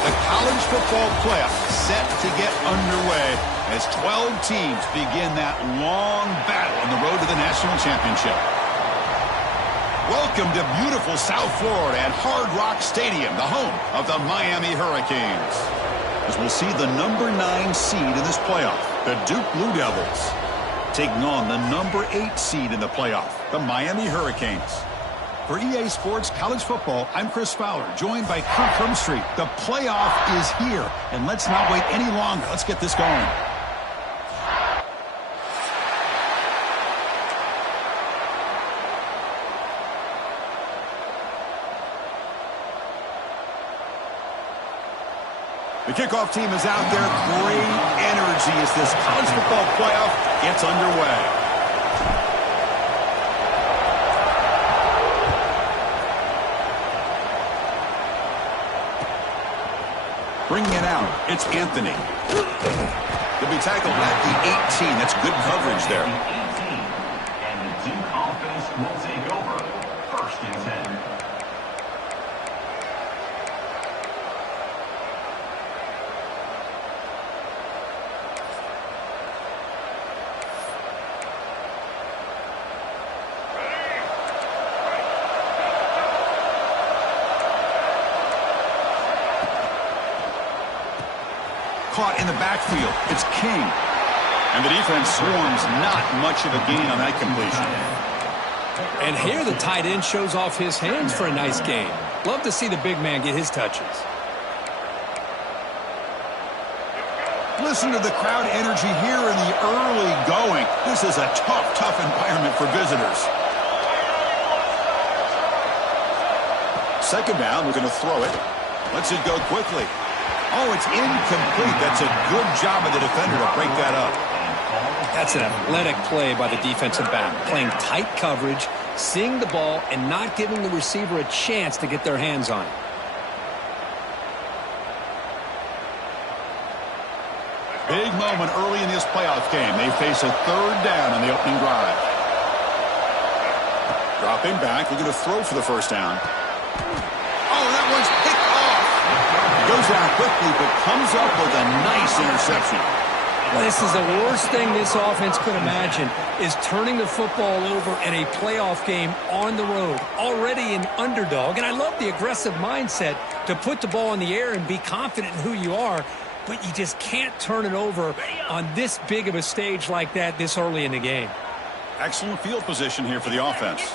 The college football playoff set to get underway as 12 teams begin that long battle on the road to the national championship. Welcome to beautiful South Florida at Hard Rock Stadium, the home of the Miami Hurricanes. As we'll see the number 9 seed in this playoff, the Duke Blue Devils, taking on the number 8 seed in the playoff, the Miami Hurricanes. For EA Sports College Football, I'm Chris Fowler, joined by Kurt Krumstreet. The playoff is here, and let's not wait any longer. Let's get this going. The kickoff team is out there. Great energy as this college football playoff gets underway. Bringing it out, it's Anthony. He'll be tackled at the 18. That's good coverage there. And the Duke offense will take over. 1st and 10. Caught in the backfield. It's King. And the defense swarms. Not much of a gain on that completion. And here the tight end shows off his hands for a nice game. Love to see the big man get his touches. Listen to the crowd energy here in the early going. This is a tough environment for visitors. 2nd down, we're going to throw it. Let's it go quickly. Oh, it's incomplete. That's a good job of the defender to break that up. That's an athletic play by the defensive back, playing tight coverage, seeing the ball, and not giving the receiver a chance to get their hands on it. Big moment early in this playoff game. They face a 3rd down on the opening drive. Dropping back, looking to throw for the 1st down. Oh, that one's picked off. Goes down quickly, but comes up with a nice interception. Well, this is the worst thing this offense could imagine, is turning the football over in a playoff game on the road. Already an underdog, and I love the aggressive mindset to put the ball in the air and be confident in who you are, but you just can't turn it over on this big of a stage like that this early in the game. Excellent field position here for the offense.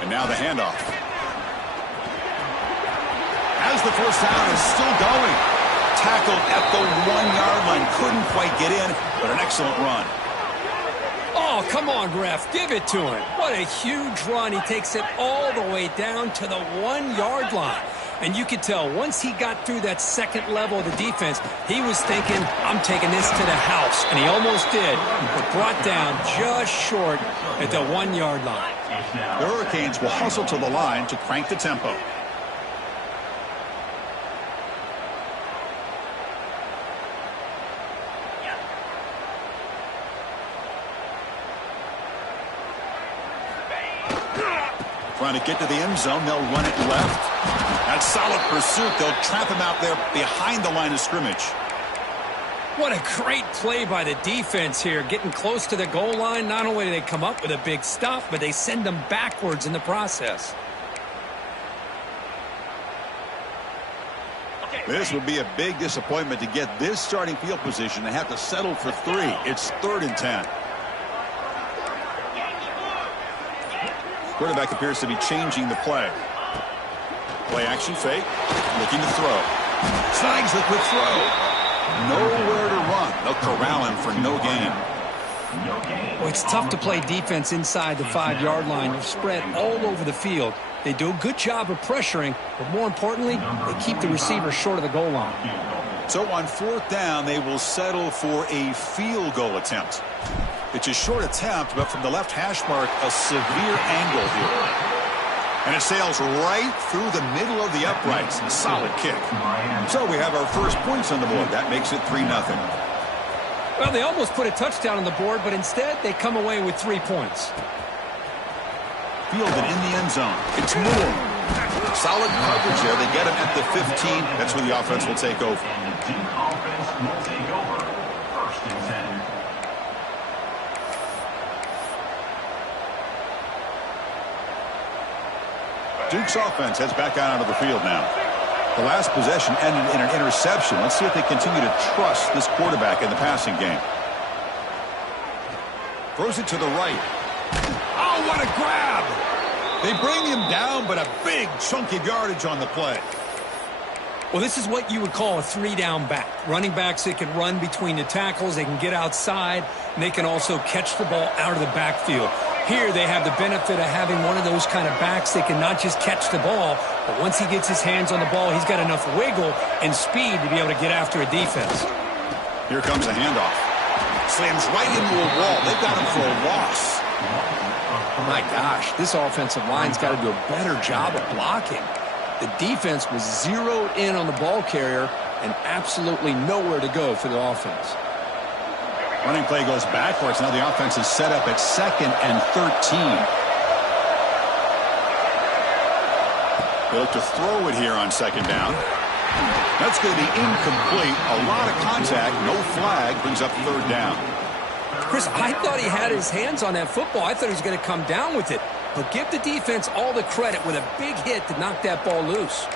And now the handoff. As the 1st down is still going. Tackled at the 1-yard line. Couldn't quite get in, but an excellent run. Oh, come on, ref. Give it to him. What a huge run. He takes it all the way down to the 1-yard line. And you could tell once he got through that 2nd level of the defense, he was thinking, I'm taking this to the house. And he almost did, but brought down just short at the 1-yard line. The Hurricanes will hustle to the line to crank the tempo. Trying to get to the end zone. They'll run it left. That's solid pursuit. They'll trap him out there behind the line of scrimmage. What a great play by the defense here. Getting close to the goal line. Not only do they come up with a big stop, but they send them backwards in the process. This would be a big disappointment to get this starting field position and have to settle for 3. It's 3rd and 10. Quarterback appears to be changing the play. Play action fake. Looking to throw. Snags the quick throw. Nowhere to run. They'll corral him for no gain. Well, it's tough to play defense inside the 5-yard line. You're spread all over the field. They do a good job of pressuring, but more importantly, they keep the receiver short of the goal line. So on 4th down, they will settle for a field goal attempt. It's a short attempt, but from the left hash mark, a severe angle here. And it sails right through the middle of the uprights. A solid kick. So we have our first points on the board. That makes it 3-0. Well, they almost put a touchdown on the board, but instead they come away with 3 points. Fielded in the end zone. It's Moore. Solid coverage there. They get him at the 15. That's where the offense will take over. And the Duke offense will take over. 1st and 10. Duke's offense heads back out onto the field now. The last possession ended in an interception. Let's see if they continue to trust this quarterback in the passing game. Throws it to the right. Oh, what a grab! They bring him down, but a big chunk of yardage on the play. Well, this is what you would call a 3-down back. Running backs that can run between the tackles, they can get outside, and they can also catch the ball out of the backfield. Here they have the benefit of having one of those kind of backs that can not just catch the ball, but once he gets his hands on the ball, he's got enough wiggle and speed to be able to get after a defense. Here comes a handoff. Slams right into a wall. They've got him for a loss. My gosh, this offensive line's got to do a better job of blocking. The defense was zeroed in on the ball carrier and absolutely nowhere to go for the offense. Running play goes backwards. Now the offense is set up at 2nd and 13. They look to throw it here on 2nd down. That's going to be incomplete. A lot of contact. No flag. Brings up 3rd down. Chris, I thought he had his hands on that football. I thought he was going to come down with it. But give the defense all the credit with a big hit to knock that ball loose.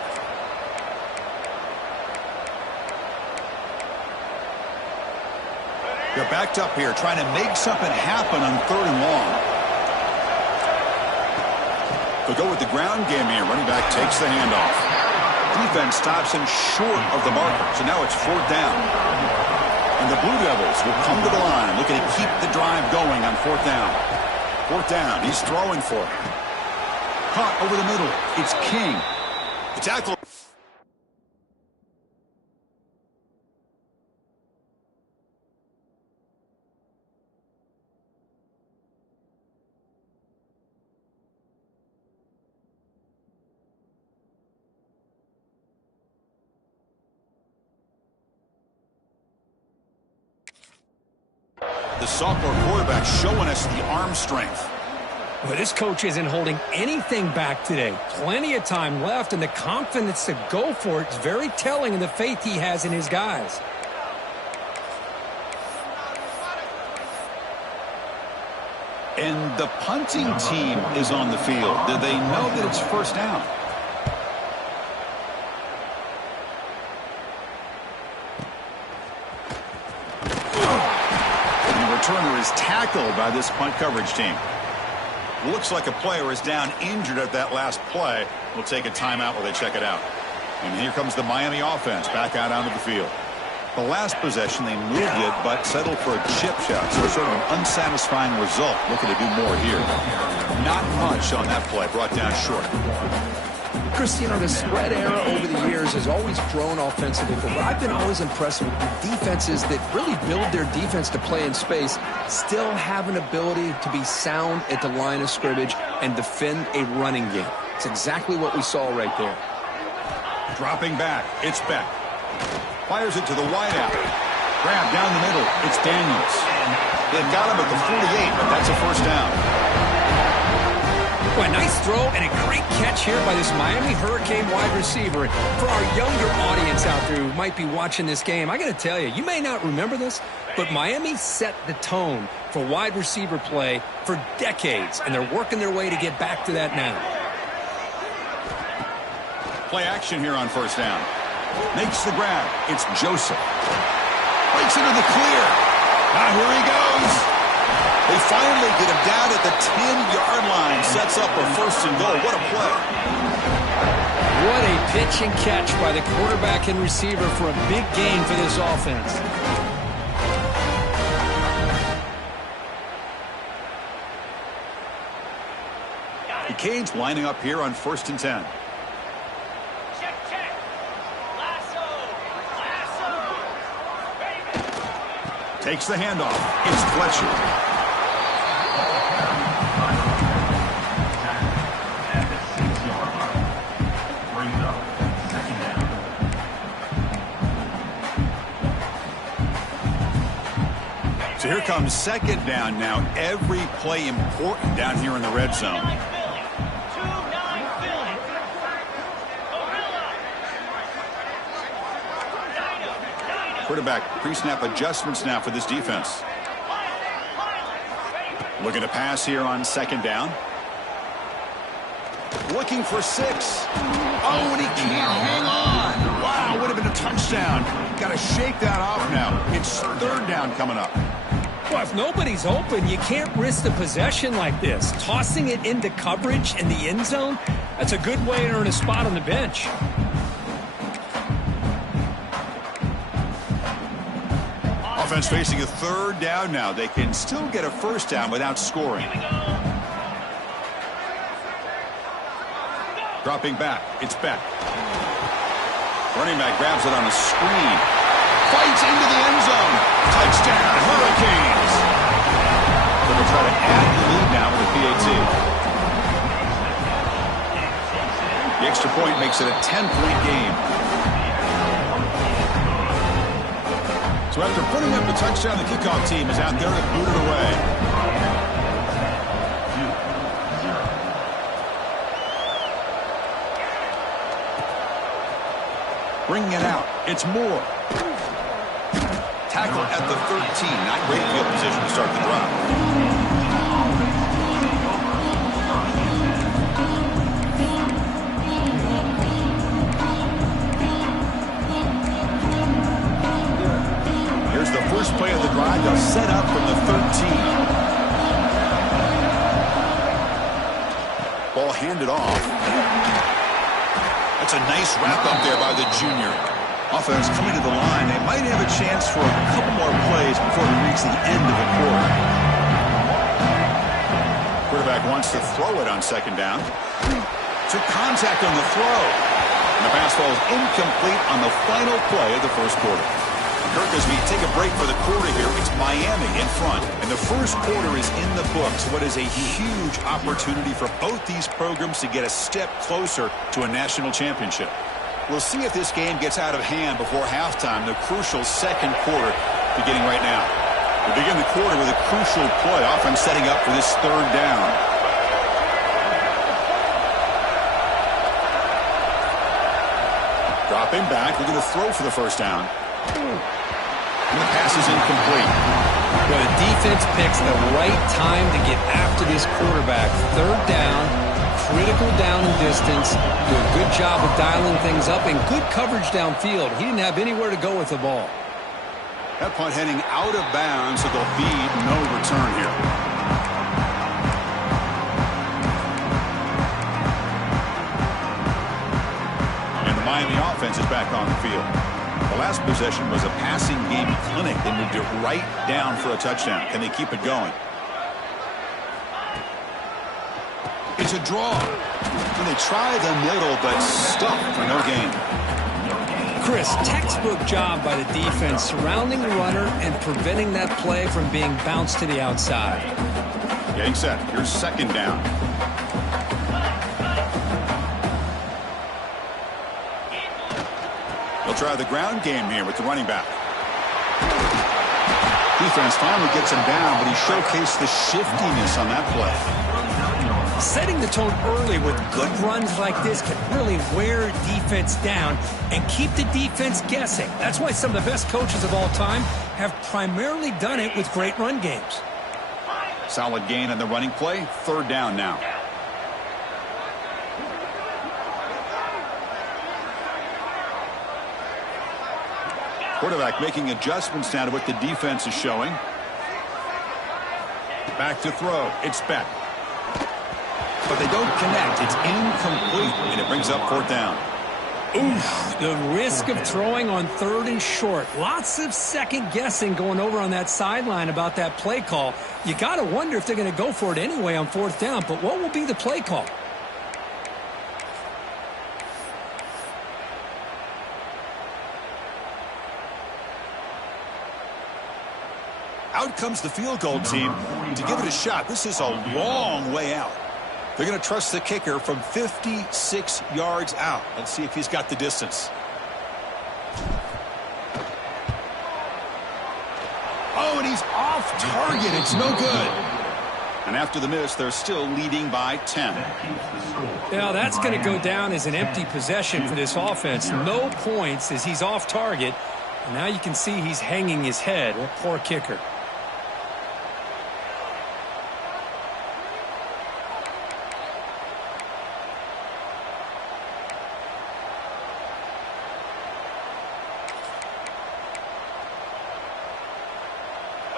They're backed up here, trying to make something happen on 3rd and long. They'll go with the ground game here. Running back takes the handoff. Defense stops him short of the marker, so now it's 4th down. And the Blue Devils will come to the line, looking to keep the drive going on 4th down. 4th down, he's throwing for it. Caught over the middle, it's King. The tackle. The sophomore quarterback showing us the arm strength. Well, this coach isn't holding anything back today. Plenty of time left, and the confidence to go for it is very telling in the faith he has in his guys. And the punting team is on the field. Do they know that it's 1st down? Returner is tackled by this punt coverage team. Looks like a player is down injured at that last play. We'll take a timeout while they check it out. And here comes the Miami offense back out onto the field. The last possession, they moved it, but settled for a chip shot. So sort of an unsatisfying result. Looking to do more here. Not much on that play. Brought down short. Chris, you know, the spread era over the years has always grown offensively, but I've been always impressed with the defenses that really build their defense to play in space, still have an ability to be sound at the line of scrimmage and defend a running game. It's exactly what we saw right there. Dropping back, it's Beck. Fires it to the wideout. Grab down the middle, it's Daniels. They've got him at the 48, but that's a 1st down. Well, a nice throw and a great catch here by this Miami Hurricane wide receiver. For our younger audience out there who might be watching this game, I got to tell you, you may not remember this, but Miami set the tone for wide receiver play for decades, and they're working their way to get back to that now. Play action here on 1st down. Makes the grab. It's Joseph. Breaks into the clear. Now here he goes. They finally get him down at the 10-yard line. Sets up a 1st and goal. What a play. What a pitch and catch by the quarterback and receiver for a big gain for this offense. The Canes lining up here on 1st and 10. Takes the handoff. It's Fletcher. So here comes 2nd down now. Every play important down here in the red zone. Quarterback pre-snap adjustments now for this defense. Looking to pass here on second down. Looking for 6. Oh, and he can't hang on. Wow, would have been a touchdown. Got to shake that off now. It's third down coming up. Well, if nobody's open, you can't risk the possession like this. Tossing it into coverage in the end zone, that's a good way to earn a spot on the bench. Offense facing a third down now. They can still get a first down without scoring. Dropping back. It's Beck. Running back grabs it on a screen. Fights into the end zone. Touchdown, Hurricanes. So they'll try to add the lead now with a PAT. The extra point makes it a 10-point game. So after putting up the touchdown, the kickoff team is out there to boot it away. Bringing it out. It's Moore. Tackle at the 13. Not great field position to start the drive. Here's the first play of the drive. They'll set up from the 13. Ball handed off. That's a nice wrap-up there by the junior. Offense coming to the line. They might have a chance for a couple more plays before we reach the end of the quarter. Quarterback wants to throw it on second down. Took contact on the throw. And the pass falls incomplete on the final play of the first quarter. Kirk, as we take a break for the quarter here, it's Miami in front. And the first quarter is in the books. What is a huge opportunity for both these programs to get a step closer to a national championship. We'll see if this game gets out of hand before halftime, the crucial second quarter beginning right now. We begin the quarter with a crucial play, often setting up for this third down. Dropping back, looking to throw for the first down. And the pass is incomplete. Well, the defense picks the right time to get after this quarterback. Third down, critical down and distance. Do a good job of dialing things up and good coverage downfield. He didn't have anywhere to go with the ball. That punt heading out of bounds, so there'll be no return here. And the Miami offense is back on the field. The last possession was a passing game clinic. They moved it right down for a touchdown. Can they keep it going? It's a draw. And they try the middle, but stuffed for no gain. Chris, textbook job by the defense surrounding the runner and preventing that play from being bounced to the outside. Getting set. Here's second down. They'll try the ground game here with the running back. Defense finally gets him down, but he showcased the shiftiness on that play. Setting the tone early with good runs like this can really wear defense down and keep the defense guessing. That's why some of the best coaches of all time have primarily done it with great run games. Solid gain on the running play. Third down now. Quarterback making adjustments now to what the defense is showing. Back to throw. It's Beck. But they don't connect. It's incomplete, and it brings up fourth down. Oof, the risk of throwing on third and short. Lots of second guessing going over on that sideline about that play call. You got to wonder if they're going to go for it anyway on fourth down, but what will be the play call? Out comes the field goal team to give it a shot. This is a long way out. They're going to trust the kicker from 56 yards out. Let's see if he's got the distance. Oh, and he's off target. It's no good. And after the miss, they're still leading by 10. Now, that's going to go down as an empty possession for this offense. No points as he's off target. And now you can see he's hanging his head. What poor kicker.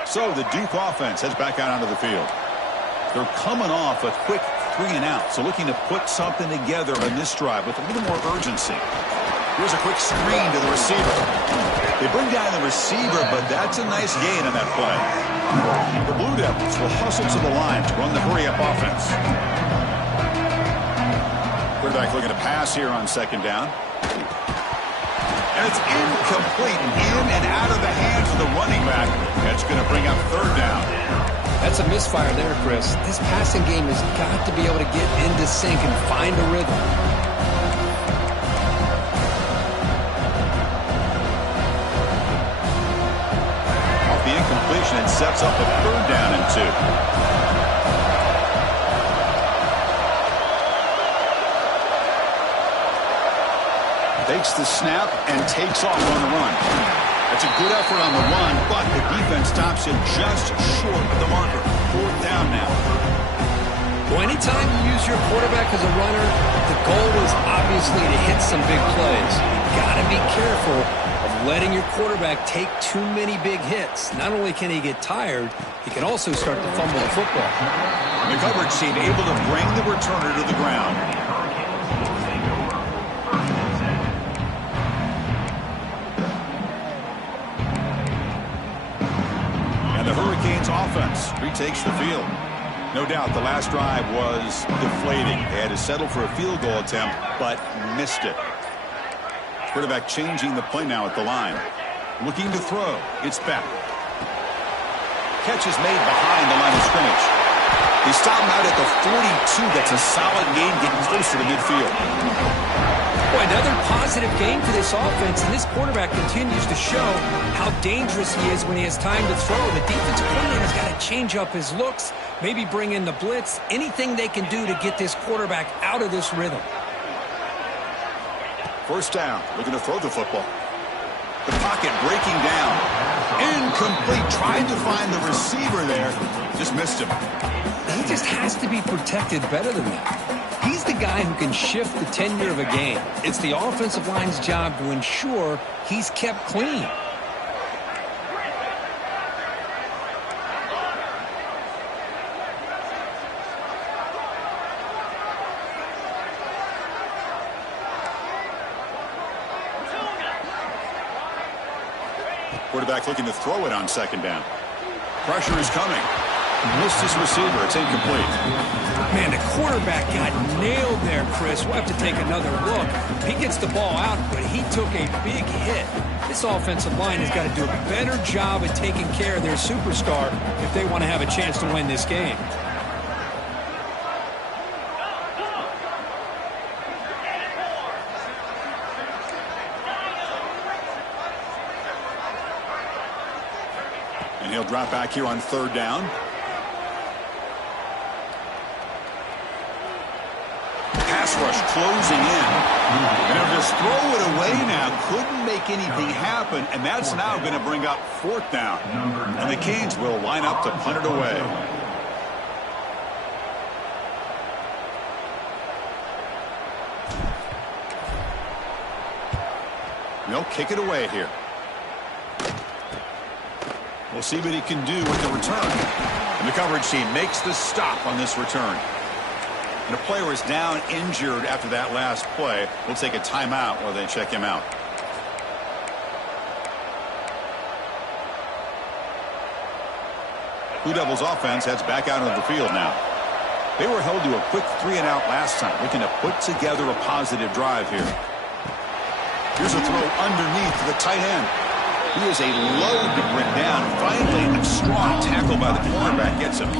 So the Duke offense heads back out onto the field. They're coming off a quick 3-and-out, so looking to put something together on this drive with a little more urgency. Here's a quick screen to the receiver. They bring down the receiver, but that's a nice gain on that play. The Blue Devils will hustle to the line to run the hurry-up offense. Quarterback looking to pass here on 2nd down. And it's incomplete, in and out of the hands of the running back. That's going to bring up 3rd down. That's a misfire there, Chris. This passing game has got to be able to get into sync and find a rhythm. Off the incompletion, it sets up a 3rd down and 2. Takes the snap and takes off on the run. That's a good effort on the run, but the defense stops him just short of the marker. 4th down now. Well, anytime you use your quarterback as a runner, the goal is obviously to hit some big plays. You've got to be careful of letting your quarterback take too many big hits. Not only can he get tired, he can also start to fumble the football. The coverage team able to bring the returner to the ground. Offense retakes the field. No doubt the last drive was deflating. They had to settle for a field goal attempt, but missed it. Quarterback changing the play now at the line. Looking to throw. It's back. Catch is made behind the line of scrimmage. They stop him out at the 42. That's a solid gain, getting closer to midfield. Boy, another positive game for this offense, and this quarterback continues to show how dangerous he is when he has time to throw. The defensive coordinator's got to change up his looks, maybe bring in the blitz, anything they can do to get this quarterback out of this rhythm. 1st down, looking to throw the football. The pocket breaking down. Incomplete, tried to find the receiver there, just missed him. He just has to be protected better than that. He's the guy who can shift the tenure of a game. It's the offensive line's job to ensure he's kept clean. Quarterback looking to throw it on 2nd down. Pressure is coming. Missed his receiver. It's incomplete. Man, the quarterback got nailed there, Chris. We'll have to take another look. He gets the ball out, but he took a big hit. This offensive line has got to do a better job at taking care of their superstar if they want to have a chance to win this game. And he'll drop back here on 3rd down. Pass rush closing in. And they'll just throw it away now. Couldn't make anything happen, and that's now going to bring up 4th down. And the Canes will line up to punt it away. They'll kick it away here. We'll see what he can do with the return. And the coverage team makes the stop on this return. And a player is down injured after that last play. We'll take a timeout while they check him out. Blue Devils offense heads back out of the field now. They were held to a quick 3-and-out last time, looking to put together a positive drive here. Here's a throw underneath to the tight end. He is a load to bring down. Finally, a strong tackle by the cornerback gets him.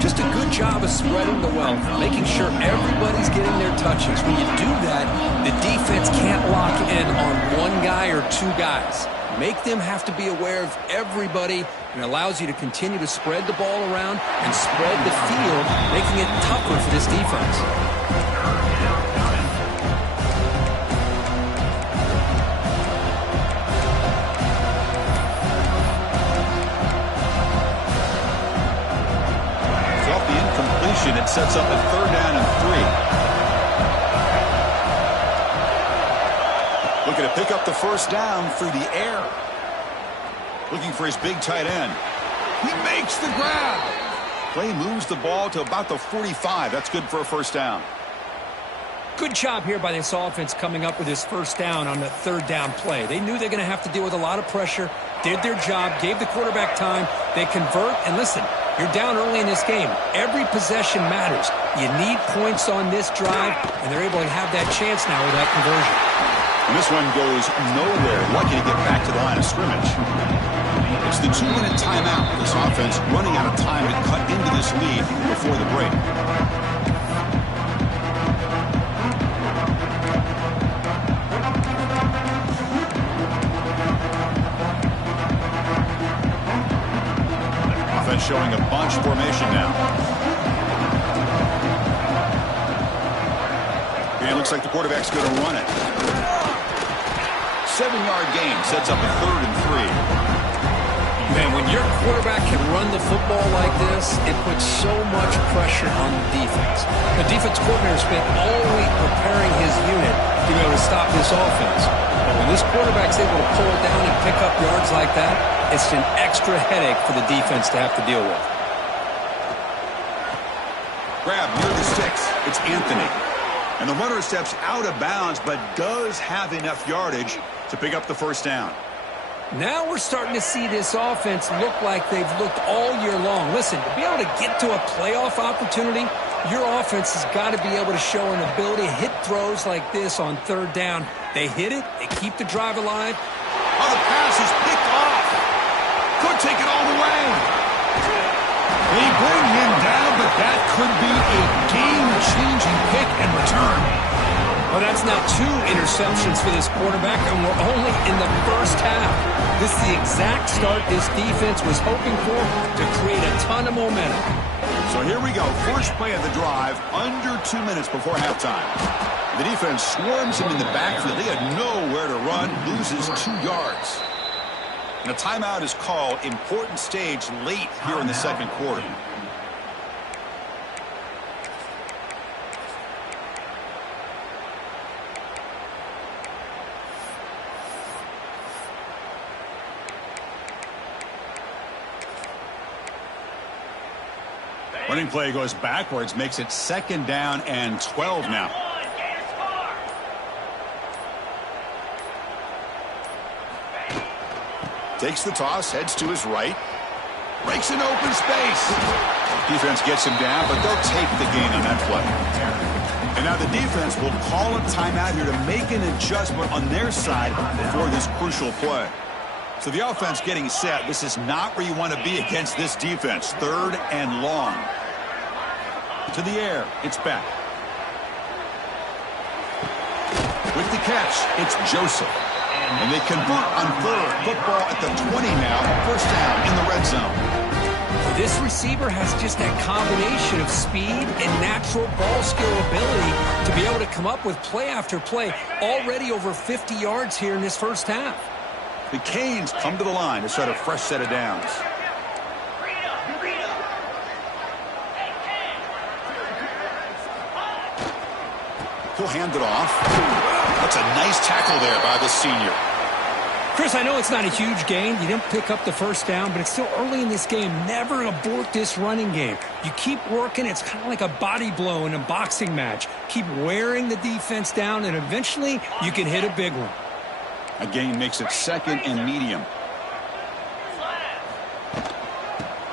Just a good job of spreading the wealth, making sure everybody's getting their touches. When you do that, the defense can't lock in on one guy or 2 guys. Make them have to be aware of everybody, and allows you to continue to spread the ball around and spread the field, making it tougher for this defense. sets up a 3rd down and 3. Looking to pick up the 1st down through the air. Looking for his big tight end. He makes the grab. Play moves the ball to about the 45. That's good for a 1st down. Good job here by this offense coming up with his 1st down on the 3rd down play. They knew they're going to have to deal with a lot of pressure, did their job, gave the quarterback time. They convert, and listen, you're down early in this game. Every possession matters. You need points on this drive, and they're able to have that chance now with that conversion. And this one goes nowhere. Lucky to get back to the line of scrimmage. It's the 2-minute timeout. This offense running out of time to cut into this lead before the break. Offense showing a bunch formation now. And it looks like the quarterback's going to run it. 7-yard gain sets up a 3rd and 3. Man, when your quarterback can run the football like this, it puts so much pressure on the defense. The defense coordinator spent all week preparing his unit to be able to stop this offense. But when this quarterback's able to pull it down and pick up yards like that, it's an extra headache for the defense to have to deal with. Grab near the sticks. It's Anthony. And the runner steps out of bounds, but does have enough yardage to pick up the 1st down. Now we're starting to see this offense look like they've looked all year long. Listen, to be able to get to a playoff opportunity, your offense has got to be able to show an ability to hit throws like this on 3rd down. They hit it. They keep the drive alive. Oh, the pass is picked off. Could take it all the way. They bring him down, but that could be a game-changing pick and return. Well, that's now 2 interceptions for this quarterback, and we're only in the 1st half. This is the exact start this defense was hoping for to create a ton of momentum. So here we go. First play of the drive, under 2 minutes before halftime. The defense swarms him in the backfield. They had nowhere to run, loses 2 yards. And a timeout is called. Important stage late here in the 2nd quarter. Running play goes backwards, makes it 2nd down and 12 now. Takes the toss, heads to his right. Breaks an open space. Defense gets him down, but they'll take the gain on that play. And now the defense will call a timeout here to make an adjustment on their side before this crucial play. So the offense getting set. This is not where you want to be against this defense. 3rd and long. To the air. It's back. With the catch, it's Joseph. And they convert on 3rd. Football at the 20 now. 1st down in the red zone. This receiver has just that combination of speed and natural ball skill ability to be able to come up with play after play. Already over 50 yards here in this 1st half. The Canes come to the line to start a fresh set of downs. He'll hand it off. That's a nice tackle there by the senior. Chris, I know it's not a huge gain. You didn't pick up the 1st down, but it's still early in this game. Never abort this running game. You keep working. It's kind of like a body blow in a boxing match. Keep wearing the defense down, and eventually you can hit a big one. A gain makes it 2nd and medium.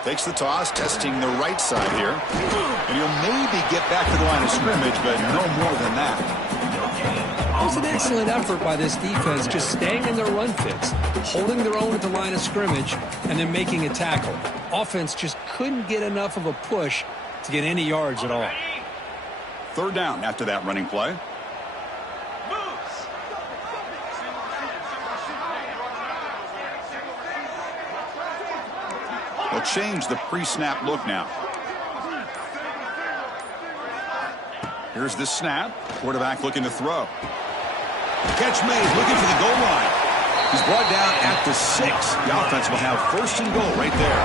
Takes the toss, testing the right side here. And he'll maybe get back to the line of scrimmage, but no more than that. It was an excellent effort by this defense, just staying in their run fits, holding their own at the line of scrimmage, and then making a tackle. Offense just couldn't get enough of a push to get any yards at all. 3rd down after that running play. They'll change the pre-snap look now. Here's the snap. Quarterback looking to throw. Catch made, looking for the goal line. He's brought down at the 6. The offense will have 1st and goal right there.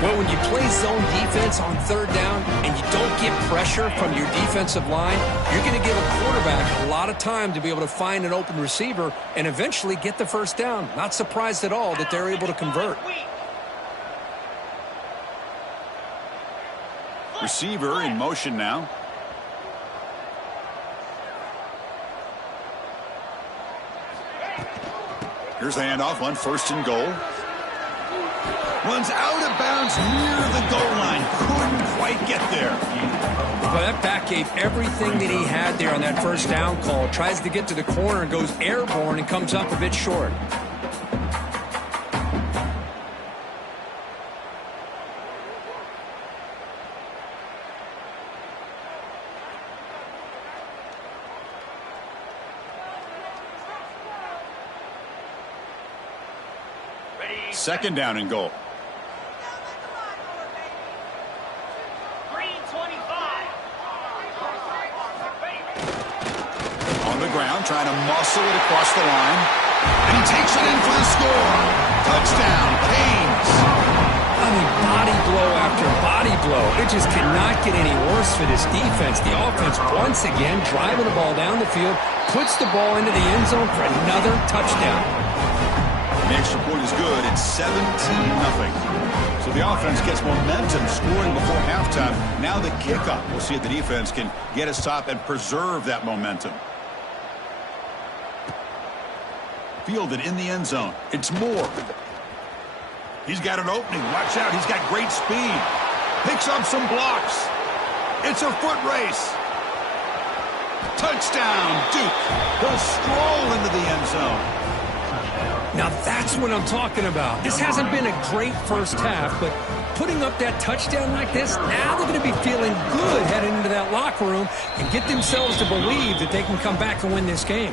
Well, when you play zone defense on third down and you don't get pressure from your defensive line, you're going to give a quarterback a lot of time to be able to find an open receiver and eventually get the first down. Not surprised at all that they're able to convert. Receiver in motion now. Here's the handoff on 1st and goal. Runs out of bounds near the goal line. Couldn't quite get there. Well, that back gave everything that he had there on that first down call. Tries to get to the corner and goes airborne and comes up a bit short. Second down and goal. On the ground, trying to muscle it across the line. And he takes it in for the score. Touchdown, Canes. I mean, body blow after body blow. It just cannot get any worse for this defense. The offense, once again, driving the ball down the field, puts the ball into the end zone for another touchdown. The extra point is good. It's 17-0. So the offense gets momentum scoring before halftime. Now the kickoff. We'll see if the defense can get a stop and preserve that momentum. Fielded in the end zone. It's Moore. He's got an opening. Watch out. He's got great speed. Picks up some blocks. It's a foot race. Touchdown, Duke. He'll stroll into the end zone. Now that's what I'm talking about. This hasn't been a great first half, but putting up that touchdown like this, now they're going to be feeling good heading into that locker room and get themselves to believe that they can come back and win this game.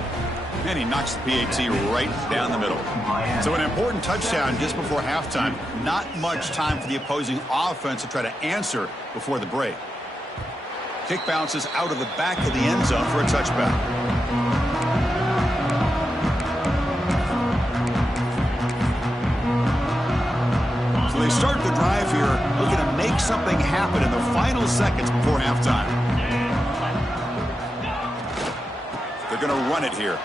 And he knocks the PAT right down the middle. So an important touchdown just before halftime. Not much time for the opposing offense to try to answer before the break. Kick bounces out of the back of the end zone for a touchback. So they start the drive here, looking to make something happen in the final seconds before halftime. They're going to run it here.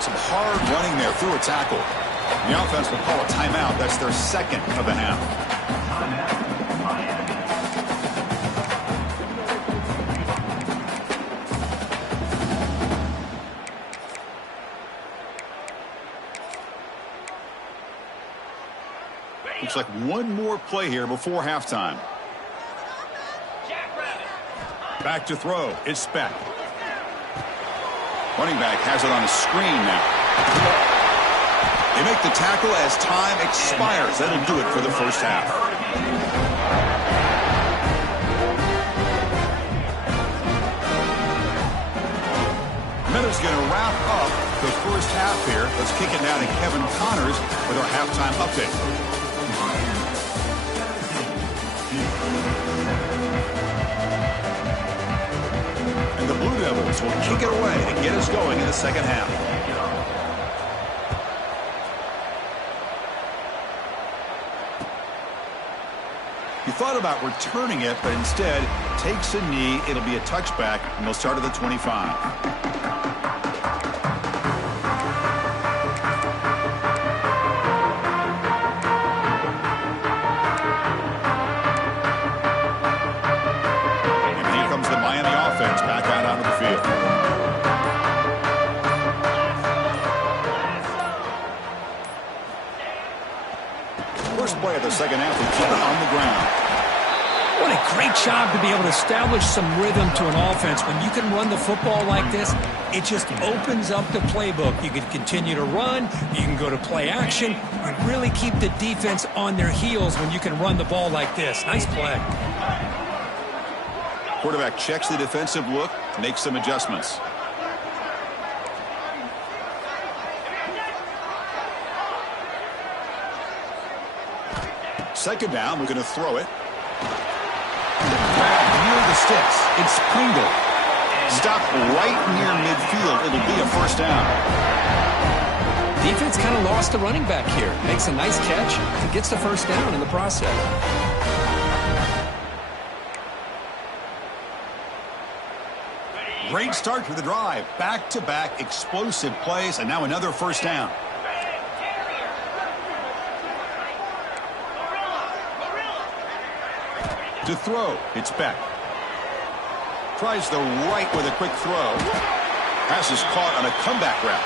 Some hard running there through a tackle. The offense will call a timeout. That's their second of the half. Looks like one more play here before halftime. Back to throw. It's Speck. Running back has it on a screen now. They make the tackle as time expires. That'll do it for the first half. Minutes going to wrap up the first half here. Let's kick it now to Kevin Connors with our halftime update. And the Blue Devils will kick it away to get us going in the second half. He thought about returning it, but instead takes a knee. It'll be a touchback, and they'll start at the 25. Back out onto the field. First play of the second half, we keep it on the ground. What a great job to be able to establish some rhythm to an offense. When you can run the football like this, it just opens up the playbook. You can continue to run. You can go to play action. You really keep the defense on their heels when you can run the ball like this. Nice play. Quarterback checks the defensive look, makes some adjustments. Second down, we're going to throw it. Grab near the sticks. It's Pringle. Stopped right near midfield. It'll be a first down. Defense kind of lost the running back here. Makes a nice catch and gets the first down in the process. Great start to the drive. Back-to-back explosive plays, and now another first down. To throw, it's Beck. Tries the right with a quick throw. Pass is caught on a comeback route.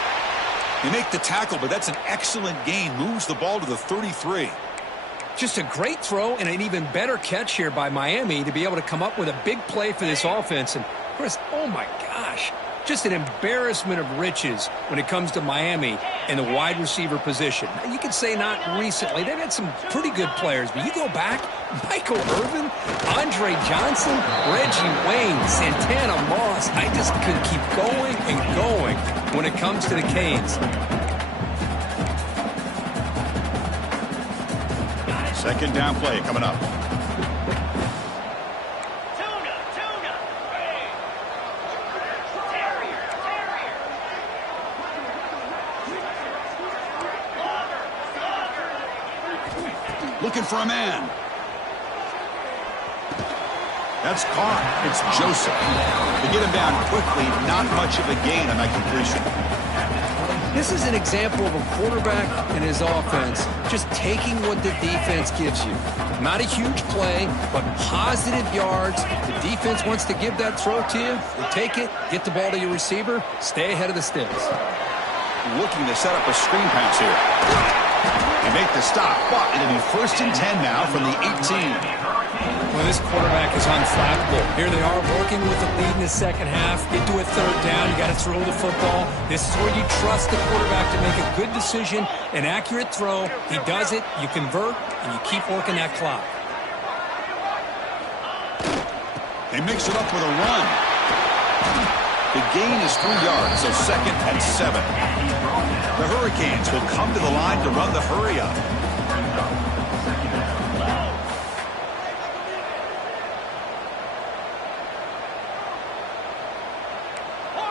They make the tackle, but that's an excellent gain. Moves the ball to the 33. Just a great throw and an even better catch here by Miami to be able to come up with a big play for this offense. And Chris, oh my gosh, just an embarrassment of riches when it comes to Miami in the wide receiver position. Now, you could say not recently. They've had some pretty good players, but you go back, Michael Irvin, Andre Johnson, Reggie Wayne, Santana Moss. I just could keep going and going when it comes to the Canes. Second down play coming up. Looking for a man. That's caught. It's Joseph. To get him down quickly, not much of a gain on that completion. This is an example of a quarterback and his offense just taking what the defense gives you. Not a huge play, but positive yards. The defense wants to give that throw to you. You take it, get the ball to your receiver, stay ahead of the sticks. Looking to set up a screen pass here. They make the stop, but it'll be 1st and 10 now from the 18. Well, this quarterback is unflappable. Here they are working with the lead in the second half. Get to a third down. You got to throw the football. This is where you trust the quarterback to make a good decision, an accurate throw. He does it, you convert, and you keep working that clock. They mix it up with a run. The gain is 3 yards, so 2nd and 7. The Hurricanes will come to the line to run the hurry up.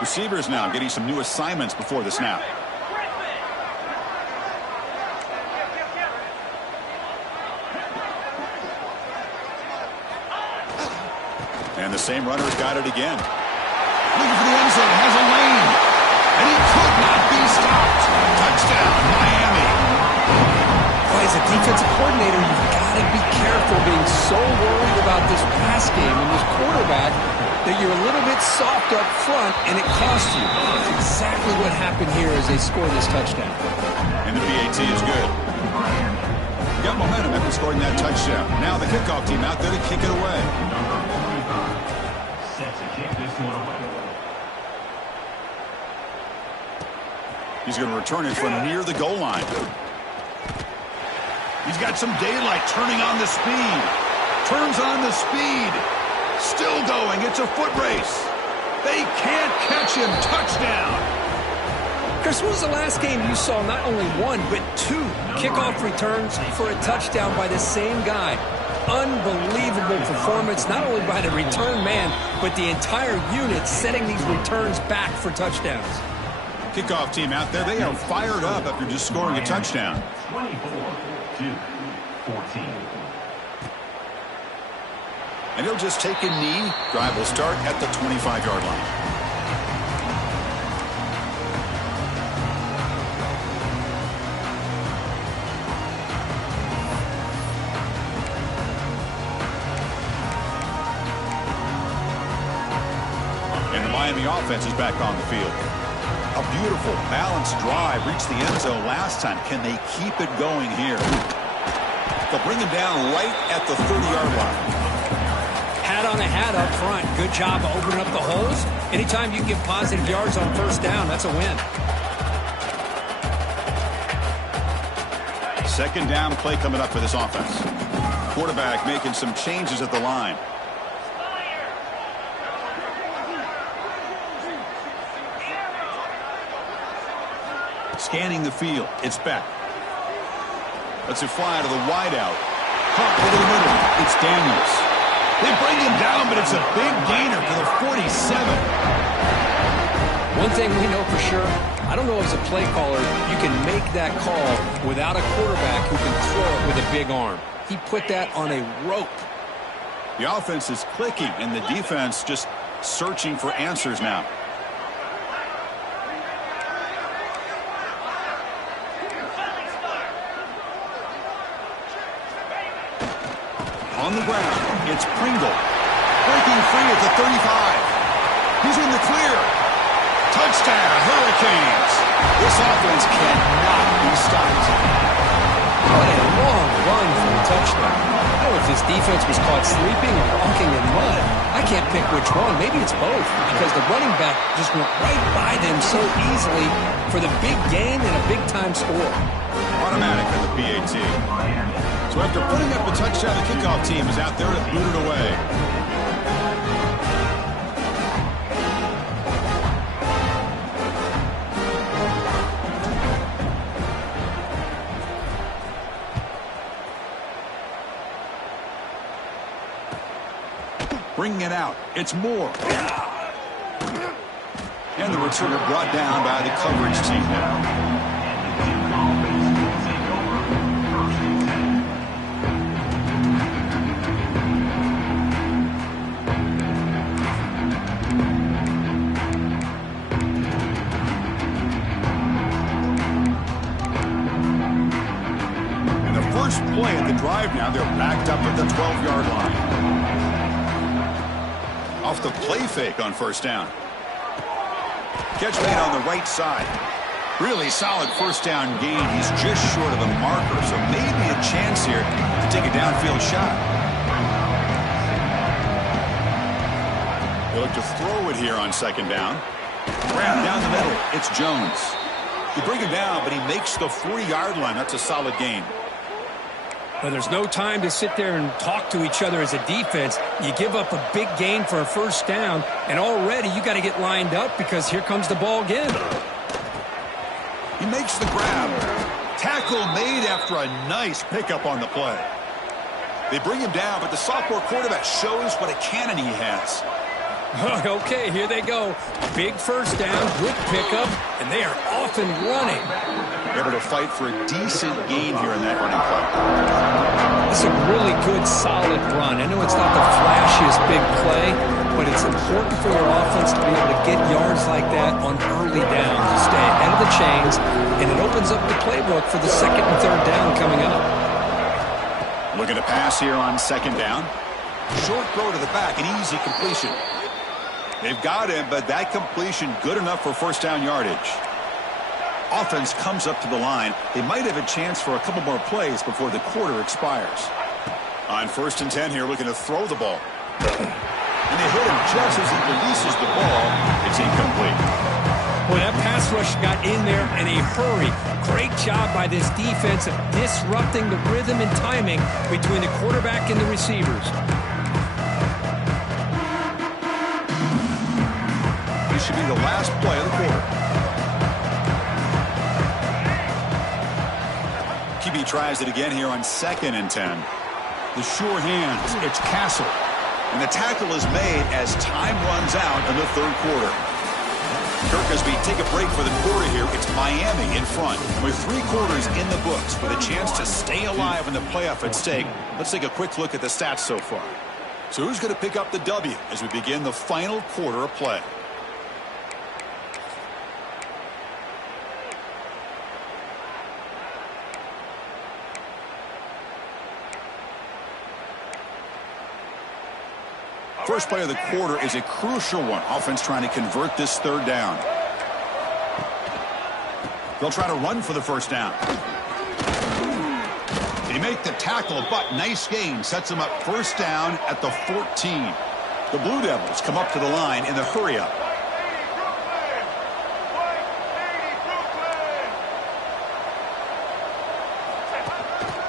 Receivers now getting some new assignments before the snap. And the same runner's got it again. Looking for the end zone, has a lane. And he could not be stopped. Touchdown, Miami. Well, as a defensive coordinator, you've got to be careful being so worried about this pass game and this quarterback that you're a little bit soft up front, and it costs you. That's exactly what happened here as they score this touchdown. And the PAT is good. Got momentum after scoring that touchdown. Now the kickoff team out there to kick it away. Set to kick this one away. He's going to return it from near the goal line. He's got some daylight, turning on the speed. Turns on the speed. Still going. It's a foot race. They can't catch him. Touchdown. Chris, when was the last game you saw not only one, but 2 kickoff returns for a touchdown by the same guy? Unbelievable performance, not only by the return man, but the entire unit setting these returns back for touchdowns. Kickoff team out there, they are fired up after just scoring a touchdown. 24-14. And he'll just take a knee. Drive will start at the 25-yard line. And the Miami offense is back on the field. A beautiful, balanced drive reached the end zone last time. Can they keep it going here? They'll bring him down right at the 30-yard line. Hat on a hat up front. Good job of opening up the holes. Anytime you can get positive yards on first down, that's a win. Second down play coming up for this offense. Quarterback making some changes at the line. Scanning the field. It's Beck. Lets it fly to the wideout. Caught over the middle. It's Daniels. They bring him down, but it's a big gainer for the 47. One thing we know for sure, I don't know as a play caller, you can make that call without a quarterback who can throw it with a big arm. He put that on a rope. The offense is clicking, and the defense just searching for answers now. On the ground, it's Pringle. Breaking free at the 35. He's in the clear. Touchdown, Hurricanes. This offense cannot be stopped. What a long run for a touchdown. I don't know if this defense was caught sleeping or walking in mud. I can't pick which one. Maybe it's both, because the running back just went right by them so easily for the big gain and a big-time score. Automatic on the PAT. So after putting up a touchdown, the kickoff team is out there to boot it away. Bringing it out. It's Moore. And the returner brought down by the coverage team now. And the first play at the drive now, they're backed up at the 12-yard line. Off the play fake on first down. Catch made on the right side. Really solid first down gain. He's just short of the marker, so maybe a chance here to take a downfield shot. They look to throw it here on second down. Ran down the middle. It's Jones. You bring him down, but he makes the 40-yard line. That's a solid gain. But there's no time to sit there and talk to each other as a defense. You give up a big gain for a first down, and already you got to get lined up because here comes the ball again. He makes the grab. Tackle made after a nice pickup on the play. They bring him down, but the sophomore quarterback shows what a cannon he has. Okay, here they go. Big first down, good pickup, and they are off and running. Able to fight for a decent gain here in that running play. It's a really good, solid run. I know it's not the flashiest big play, but it's important for your offense to be able to get yards like that on early downs to stay ahead of the chains, and it opens up the playbook for the second and third down coming up. Looking to pass here on second down. Short throw to the back, an easy completion. They've got him, but that completion good enough for first down yardage. Offense comes up to the line. They might have a chance for a couple more plays before the quarter expires. On first and 10 here, looking to throw the ball. And they hit him just as he releases the ball. It's incomplete. Well, that pass rush got in there in a hurry. Great job by this defense of disrupting the rhythm and timing between the quarterback and the receivers. This should be the last play of the quarter. QB tries it again here on second and 10. The sure hands, it's Castle. And the tackle is made as time runs out in the third quarter. Kirk, as we take a break for the quarter here, it's Miami in front. With 3 quarters in the books with a chance to stay alive in the playoff at stake. Let's take a quick look at the stats so far. So who's going to pick up the W as we begin the final quarter of play? First play of the quarter is a crucial one. Offense trying to convert this third down. They'll try to run for the first down. They make the tackle, but nice gain. Sets them up first down at the 14. The Blue Devils come up to the line in the hurry-up.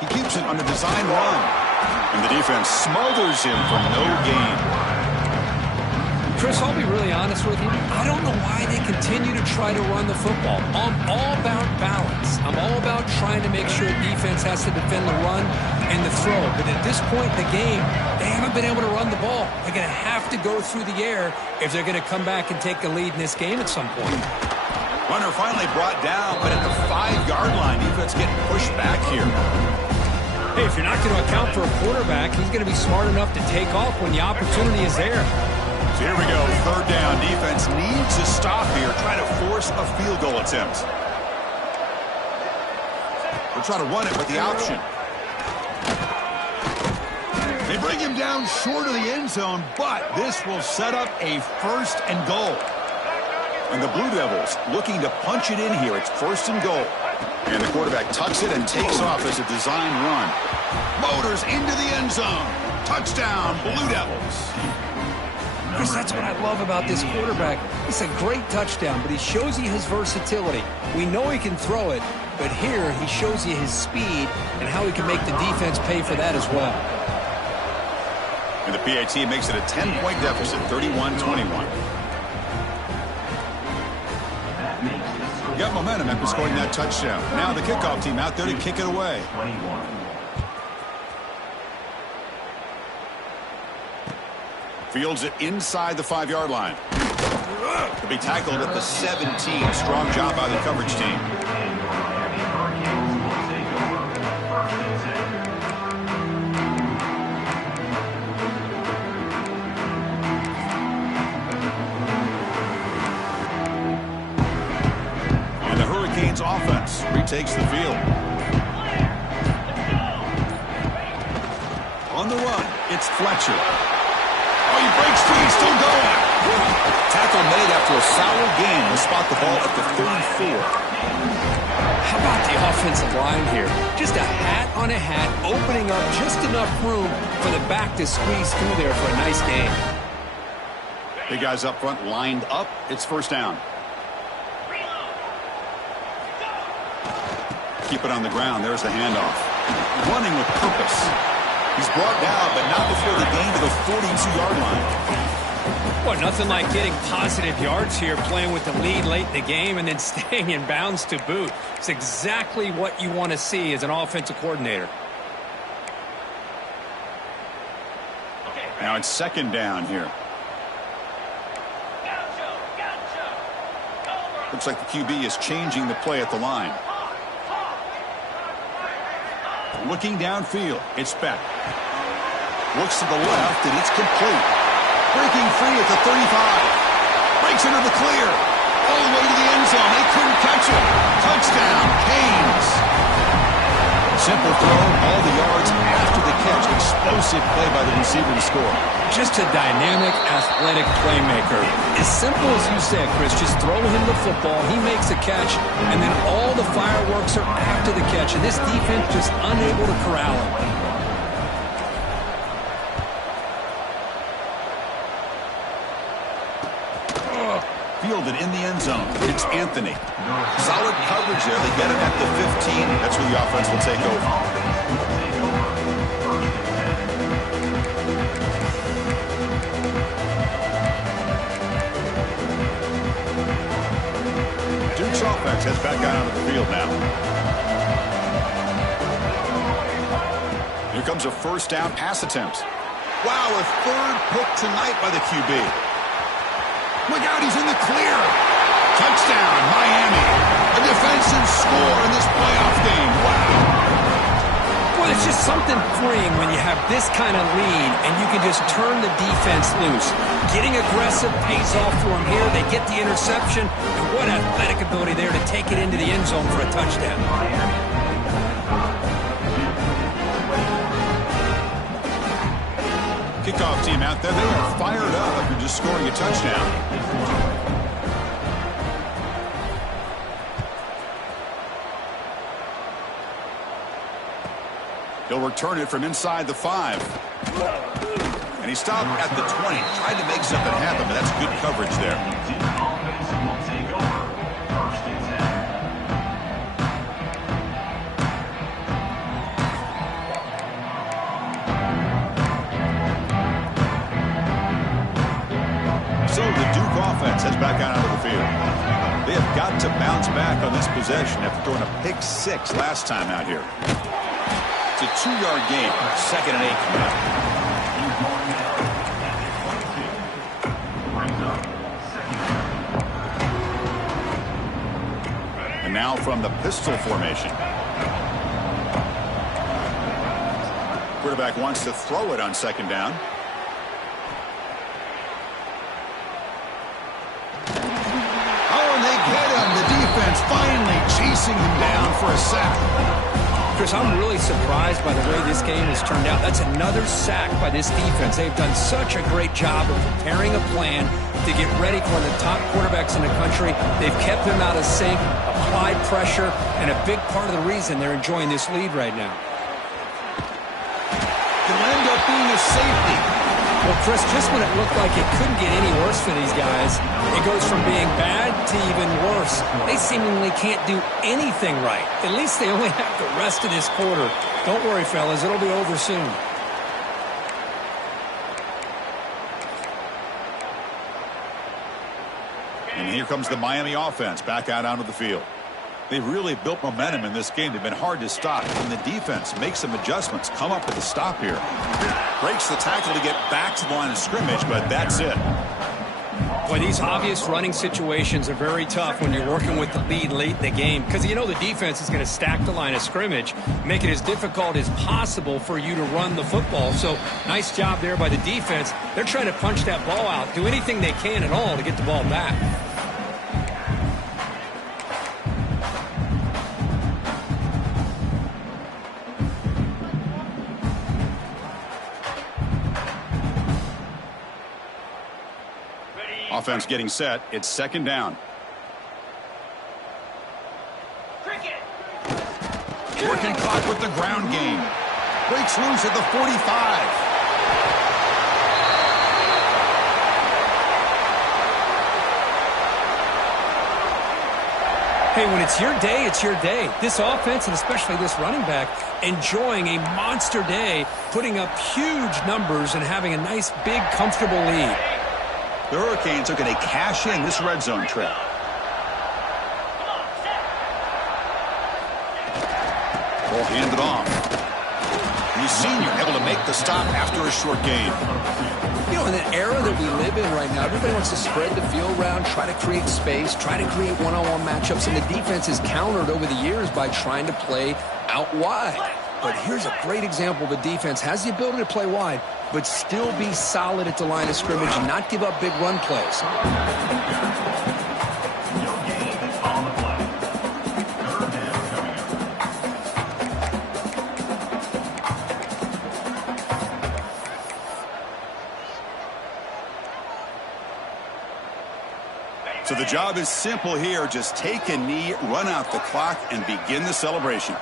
He keeps it on a design run. And the defense smothers him for no gain. Chris, I'll be really honest with you. I don't know why they continue to try to run the football. I'm all about balance. this. I'm all about trying to make sure defense has to defend the run and the throw. But at this point in the game, they haven't been able to run the ball. They're going to have to go through the air if they're going to come back and take a lead in this game at some point. Runner finally brought down, but at the 5-yard line, defense getting pushed back here. Hey, if you're not going to account for a quarterback, he's going to be smart enough to take off when the opportunity is there. So here we go, 3rd down. Defense needs to stop here, try to force a field goal attempt. We'll try to run it with the option. They bring him down short of the end zone, but this will set up a 1st and goal. And the Blue Devils looking to punch it in here. It's 1st and goal. And the quarterback tucks it and takes off as a design run. Motors into the end zone. Touchdown, Blue Devils. Chris, that's what I love about this quarterback. It's a great touchdown, but he shows you his versatility. We know he can throw it, but here he shows you his speed and how he can make the defense pay for that as well. And the PAT makes it a 10-point deficit, 31-21. Got momentum after scoring that touchdown. Now the kickoff team out there to kick it away. Fields it inside the 5-yard line. To be tackled at the 17. Strong job by the coverage team. And the Hurricanes offense retakes the field. On the run, it's Fletcher. Oh, he breaks free, still going. Tackle made after a solid gain. We'll spot the ball at the 34. How about the offensive line here? Just a hat on a hat, opening up just enough room for the back to squeeze through there for a nice gain. Big guys up front lined up. It's 1st down. Keep it on the ground. There's the handoff. Running with purpose. He's brought down, but not before the gain to the 42-yard line. Well, nothing like getting positive yards here, playing with the lead late in the game and then staying in bounds to boot. It's exactly what you want to see as an offensive coordinator. Now it's 2nd down here. Looks like the QB is changing the play at the line. Looking downfield, it's Beck. Looks to the left, and it's complete. Breaking free at the 35. Breaks into the clear. All the way to the end zone. They couldn't catch him. Touchdown, Canes. Simple throw, all the yards after the catch. Explosive play by the receiver to score. Just a dynamic, athletic playmaker. As simple as you said, Chris, just throw him the football, he makes a catch, and then all the fireworks are after the catch, and this defense just unable to corral him. Fielded in the end zone. It's Anthony. Solid coverage there. They get him at the 15. That's where the offense will take over. Duke's offense heads back out onto the field now. Here comes a 1st down pass attempt. Wow, a 3rd pick tonight by the QB. Look out, he's in the clear. Touchdown, Miami. A defensive score in this playoff game. Wow. Well, it's just something freeing when you have this kind of lead and you can just turn the defense loose. Getting aggressive pays off for them here. They get the interception. And what athletic ability there to take it into the end zone for a touchdown. Kickoff team out there, they are fired up after just scoring a touchdown. He'll return it from inside the 5. And he stopped at the 20. Tried to make something happen, but that's good coverage there. So the Duke offense heads back out onto the field. They have got to bounce back on this possession after throwing a pick 6 last time out here. It's a 2-yard gain. 2nd and 8 coming up. And now from the pistol formation. Quarterback wants to throw it on 2nd down. Oh, and they get him. The defense finally chasing him down for a sack. Chris, I'm really surprised by the way this game has turned out. That's another sack by this defense. They've done such a great job of preparing a plan to get ready for one of the top quarterbacks in the country. They've kept him out of sync, applied pressure, and a big part of the reason they're enjoying this lead right now. It'll end up being a safety. Well, Chris, just when it looked like it couldn't get any worse for these guys, it goes from being bad to even worse. They seemingly can't do anything right. At least they only have the rest of this quarter. Don't worry, fellas. It'll be over soon. And here comes the Miami offense back out onto the field. They've really built momentum in this game. They've been hard to stop. And the defense makes some adjustments, come up with a stop here. Breaks the tackle to get back to the line of scrimmage, but that's it. Boy, these obvious running situations are very tough when you're working with the lead late in the game because you know the defense is going to stack the line of scrimmage, make it as difficult as possible for you to run the football. So nice job there by the defense. They're trying to punch that ball out, do anything they can at all to get the ball back. Offense getting set. It's 2nd down. Working clock with the ground game. Breaks loose at the 45. Hey, when it's your day, it's your day. This offense, and especially this running back, enjoying a monster day, putting up huge numbers and having a nice, big, comfortable lead. The Hurricanes are going to cash in this red zone trip. Ball handed off. And the senior able to make the stop after a short gain. You know, in the era that we live in right now, everybody wants to spread the field around, try to create space, try to create one-on-one matchups, and the defense is countered over the years by trying to play out wide. But here's a great example. The defense has the ability to play wide, but still be solid at the line of scrimmage and not give up big run plays. So the job is simple here. Just take a knee, run out the clock, and begin the celebration.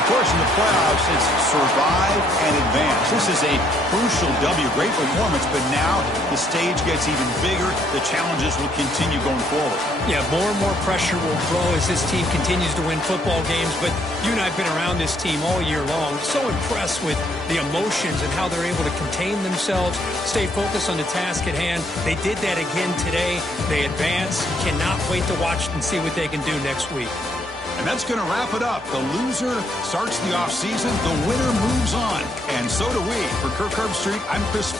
Of course, in the playoffs, it's survive and advance. This is a crucial W. Great performance, but now the stage gets even bigger. The challenges will continue going forward. Yeah, more and more pressure will grow as this team continues to win football games. But you and I have been around this team all year long. So impressed with the emotions and how they're able to contain themselves, stay focused on the task at hand. They did that again today. They advance. Cannot wait to watch and see what they can do next week. And that's going to wrap it up. The loser starts the offseason. The winner moves on. And so do we. For Kirk Herbstreit, I'm Chris.